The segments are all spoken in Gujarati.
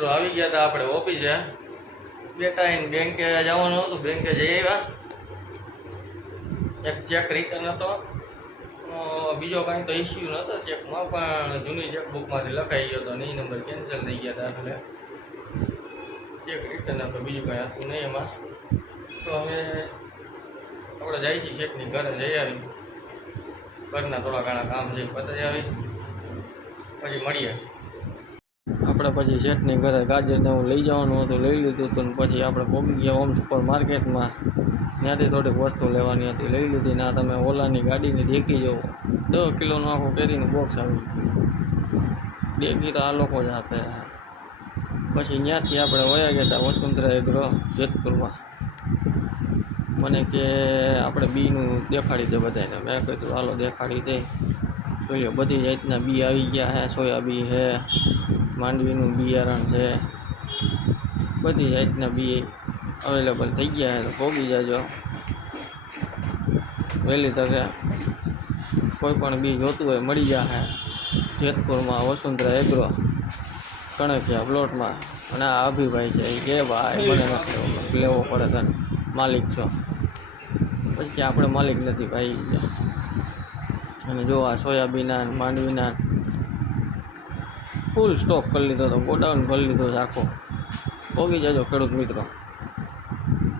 મિત્રો આવી ગયા હતા આપણે ઓફિસે બેટા આવીને બેંકે જવાનું હતું. બેંકે જઈ આવ્યા. એક ચેક રિટર્ન હતો, બીજો કાંઈ તો ઇસ્યુ નહોતો ચેકમાં, પણ જૂની ચેકબુકમાંથી લખાઈ ગયો હતો ને એ નંબર કેન્સલ થઈ ગયા હતા. એટલે ચેક રિટર્ન હતો, બીજું કાંઈ હતું નહીં એમાં. તો હવે આપણે જઈએ છીએ ચેકની ઘરે જઈ આવી, ઘરના થોડા ઘણા કામ છે પતાવી આવી, પછી મળીએ. આપણે પછી શેઠની ઘરે ગાજરને એવું લઈ જવાનું હતું, લઈ લીધું હતું. ને પછી આપણે પહોંચી ગયા હોમ સુપર માર્કેટમાં, ત્યાંથી થોડીક વસ્તુ લેવાની હતી, લઈ લીધી. ના તમે ઓલાની ગાડીની ડેકી જુઓ, 10 કિલોનું આખું કેરીનું બોક્સ આવી ગયું. ડેકી તો આ લોકો જ આપે. પછી ત્યાંથી આપણે વયા ગયા હતા વસુંધરા એગ્રો જેતપુરમાં. મને કે આપણે બીનું દેખાડી દે બધાને. મેં કીધું હાલો દેખાડી દે. જોઈ લો બધી જાતના બી આવી ગયા છે, સોયાબી છે, માંડવીનું બિયારણ છે, બધી જાતના બી અવેલેબલ થઈ ગયા છે. તો પહોંચી જાજો વહેલી તકે. કોઈ પણ બી જોતું હોય મળી જશે જેતપુરમાં વસુંધરા એગ્રો કણકિયા પ્લોટમાં. અને આ અભિભાઈ છે એ કે ભાઈ મને નથી લેવો પડે, તને માલિક છો. પછી કે આપણે માલિક નથી ભાઈ. અને જો આ સોયાબીના માંડવીના ફૂલ સ્ટોક કરી લીધો હતો, ગોડાઉન ભરી લીધો છે આખો. પહોંચી જજો ખેડૂત મિત્રો.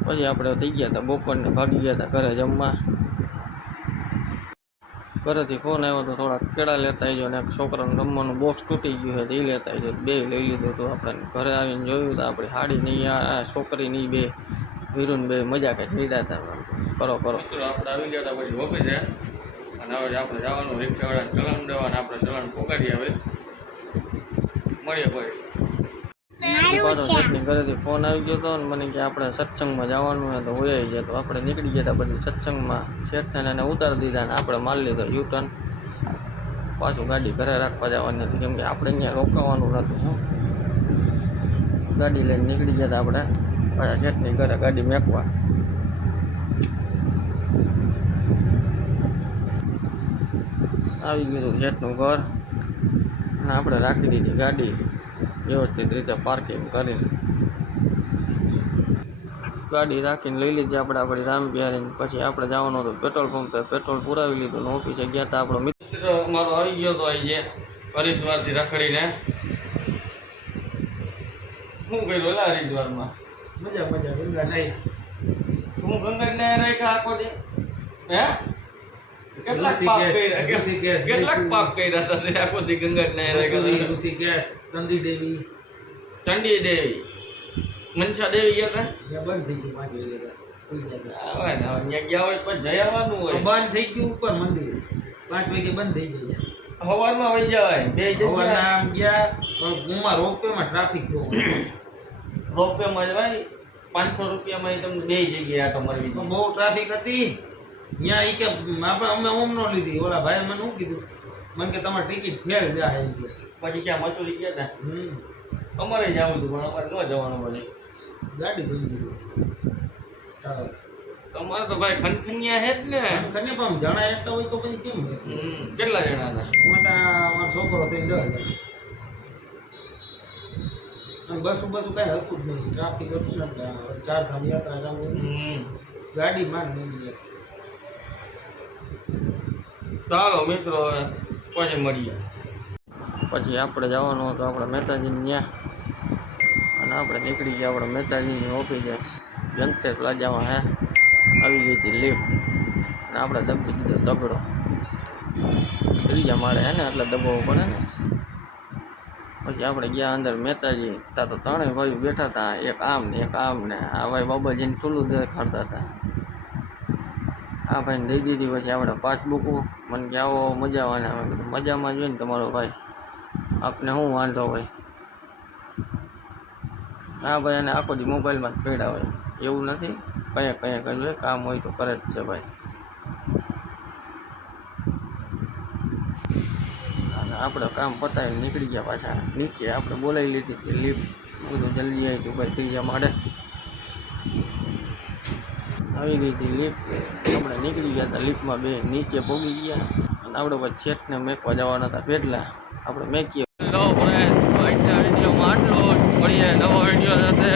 પછી આપણે થઈ ગયા હતા બપોરને, ભાગી ગયા હતા ઘરે જમવા. ઘરેથી ફોન આવ્યો તો થોડાક કેળા લેતા આવજો, અને એક છોકરાનું રમવાનું બોક્સ તૂટી ગયું છે તો એ લેતા આવજો. બે લઈ લીધું હતું. આપણે ઘરે આવીને જોયું તો આપણી હાડી નહીં, આ છોકરી નહીં, બે વીરુન બે મજા કે ચડ્યા હતા. કરો આપણે આવી ગયા હતા પછી ઓફિસે. અને હવે આપણે જવાનું રિક્ષાવાળાને ચલણ દેવાને, આપણે ચલણ પોગાડી આવે મળીએ. પછી ઘરેથી ફોન આવી ગયો હતો ને મને કે આપણે સત્સંગમાં જવાનું હોય તો હોય જાય. તો આપણે નીકળી ગયા હતા પછી સત્સંગમાં. શેઠને એને ઉતારી દીધા ને આપણે મારી લીધો યુટર્ન. પાછું ગાડી ઘરે રાખવા જવાની હતી, કેમ કે આપણે અહીંયા રોકાવાનું નહોતું. ગાડી લઈને નીકળી ગયા હતા આપણે પાછા શેઠની ઘરે ગાડી મેકવા. આવી ગયું શેઠનું ઘર, અને આપણે રાખી દીધી ગાડી વ્યવસ્થિત રીતે પાર્કિંગ કરીને. ગાડી રાખીને લઈ લીધી આપણે આપણી રામ બિહારીને. પછી આપણે જવાનું હતું પેટ્રોલ પંપે, પેટ્રોલ પુરાવી લીધું ને ઓફિસે ગયા હતા. આપણો મિત્ર મારો આવી ગયો હતો અહીં જે હરિદ્વારથી રખડીને. શું કર્યું ઓલા હરિદ્વારમાં? મજા ગંગા નહીં. હું ગંગા નહીં રાખ્યા આખો દે. હે કેટલાક પાપ કર્યા હતા આખો દી ગંગા નહીં રાખ્યા. ઋષિકેશ, ચંડી દેવી, મનસા દેવી ગયા હતા. બંધ થઈ ગયું 5 વાગે. ત્યાં ગયા હોય પછી જઈ આવવાનું હોય. બંધ થઈ ગયું ઉપર મંદિર 5 વાગે બંધ થઈ ગયું. સવારમાં વહી જવાય. બે સવારના આમ ગયા ઉમાં રોપવેમાં ટ્રાફિક બહુ. રોપવેમાં જવાય 500 રૂપિયામાં તમને બે જગ્યાએ આટો મારવી. બહુ ટ્રાફિક હતી ત્યાં. એ કે આપણે અમે ઓમ નો લીધી. ઓલા ભાઈ મને શું કીધું, મને કે તમારી ટિકિટ ફેલ જાય. પછી ક્યાં મસૂરી ગયા હતા. અમારે જવું હતું પણ અમારે ન જવાનું બને. ગાડી ભરી દીધું. તમારે તો ભાઈ ખનખનિયા હે જ ને. ખને પણ જણા એટલા હોય તો પછી કેમ? કેટલા જણા હતા? અમારો છોકરો થઈ 10 બસું કઈ હતું જ નહીં. ટ્રાફિક હતું ને 4 ધામ યાત્રા જવાનું. ગાડી માર નહીં. ચાલો મિત્રો હવે પછી મળીએ. પછી આપણે જવાનું હતું આપણે મહેતાજીને ત્યાં, અને આપણે નીકળી ગયા આપણે મહેતાજીની ઓફિસે. જંતર પ્લાઝામાં હે આવી ગઈ હતી લિફ્ટ, અને આપણે દબી દીધો તગડો. ત્રીજા માળે હે ને એટલે દબાવવો પડે ને. પછી આપણે ગયા અંદર મહેતાજી. ત્યાં તો 3 ભાઈઓ બેઠા હતા, એક આમ ને એક આમ ને. આ ભાઈ બાબાજીને ચૂલું દેખાડતા હતા. આ ભાઈને દઈ દીધી. પછી આપણે પાસબુક. મને કે આવો મજામાં. મજામાં જોઈને તમારો ભાઈ, આપને શું વાંધો હોય? હા ભાઈ, અને આખો દી મોબાઈલમાં જ પડ્યા હોય એવું નથી. કંઈક હોય કામ હોય તો કરે જ છે ભાઈ. અને આપણે કામ પતાવીને નીકળી ગયા પાછા નીચે. આપણે બોલાવી લીધી કે લિફ્ટ બધું જલ્દી આવી હતું ભાઈ. 3જા માળે આવી ગઈ હતી લિફ્ટ. આપણે નીકળી ગયા હતા લિફ્ટમાં બે નીચે પહોંચી ગયા. અને આપણે પછી શેઠને મેકવા જવાના હતા પેટલા. આપણે મેકીએ. લો ફ્રેન્ડ, આજના વિડીયોમાં આટલો જ. મળીએ નવો વિડીયો સાથે.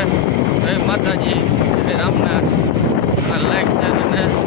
જય માતાજી, જય રામનાથ. લાઈક છે અને